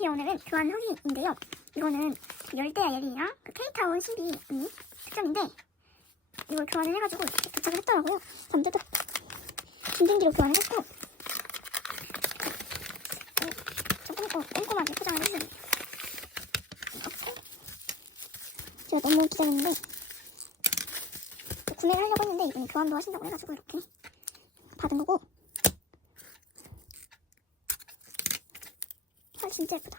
안녕하세요. 오늘은 교환 후기인데요. 이거는 열대야 예린이랑 그 케이타운 신비 언니 특전인데 이걸 교환을 해가지고 도착을 했더라고요. 잠들도 진등기로 교환을 했고 어, 조금 어, 꼼꼼하게 포장을. 이렇게 제가 너무 기다렸는데 구매를 하려고 했는데 이분이 교환도 하신다고 해가지고 이렇게 받은 거고 진짜 예쁘다.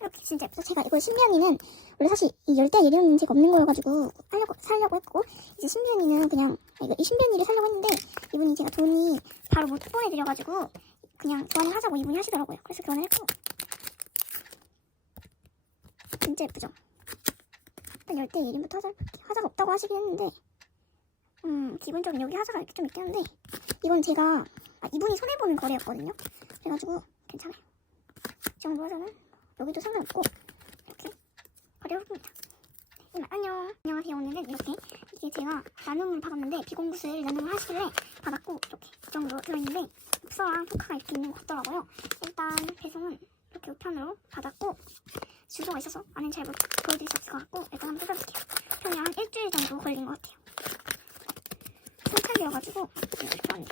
이렇게 진짜 예쁘다. 제가 이거 신비언니는 원래 사실 이 열대 예리언니는 제가 없는 거여가지고 하려고 살려고 했고 이제 신비언니는 그냥 아, 이거 이 신비언니를 살려고 했는데 이분이 제가 돈이 바로 못 보내드려가지고 그냥 교환을 하자고 이분이 하시더라고요. 그래서 교환을 했고 진짜 예쁘죠? 일단 열대 예린부터 하자, 하자가 없다고 하시긴 했는데 음 기본적으로 여기 하자가 이렇게 좀 있긴 한데 이건 제가 아, 이분이 손해보는 거래였거든요. 그래가지고 괜찮아요. 이 정도 저는 여기도 상관없고 이렇게 거래를 해봅니다. 네, 안녕. 안녕하세요. 오늘은 이렇게 이게 제가 나눔을 받았는데 비공구슬 나눔을 하시길래 받았고 이렇게 이 정도 들어있는데 엽서랑 포카가 이렇게 있는 것 같더라고요. 일단 배송은 이렇게 우편으로 받았고 주소가 있어서 안엔 잘못 보여드릴 수 없을 것 같고 일단 한번 뜯어볼게요. 편이 한 일주일 정도 걸린 것 같아요. 좋았네요.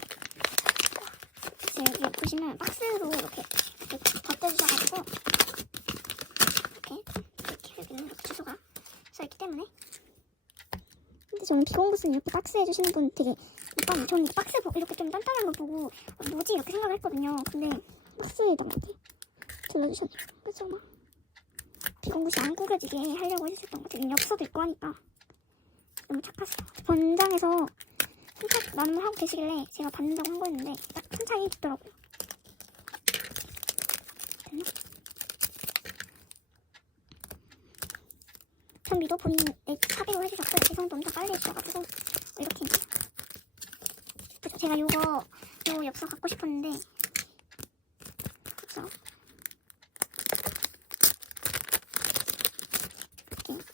그래서 여기 보시면 박스로 이렇게 이렇게 덧대주셔가지고 이렇게 이렇게 여기는 이렇게 주소가 써있기 때문에 근데 저는 비공구슬 이렇게 박스 해주시는 분 되게 약간 저는 박스 보- 이렇게 좀 단단한 거 보고 어, 뭐지 이렇게 생각을 했거든요. 근데 박스에다가 이렇게 둘러주셨네요. 그죠 막 비공구슬 안 구겨지게 하려고 했었던 거 되게 엽서도 있고 하니까 너무 착하세요. 본장에서 순차 나눔을 하고 계시길래 제가 받는다고 한 거였는데 딱 순차이 있더라고요. 됐나? 편비도 본인 내 차비로 해주셨고 배송도 엄청 빨리 해주셔가지고 이렇게 제가 요거 요 엽서 갖고 싶었는데 그쵸? 이렇게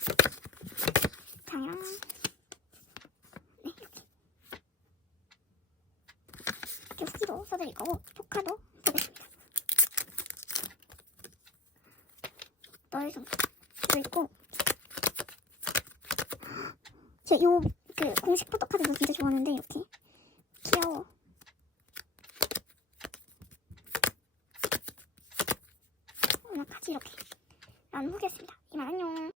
장이랑 네 이렇게 이렇게 써드릴 거고 포카도 써드립니다. 너희 좀 들어있고 제가 요그 공식 포토카드도 진짜 좋아하는데 이렇게 귀여워. 오늘 같이 이렇게 나는 후기였습니다. 이만 안녕.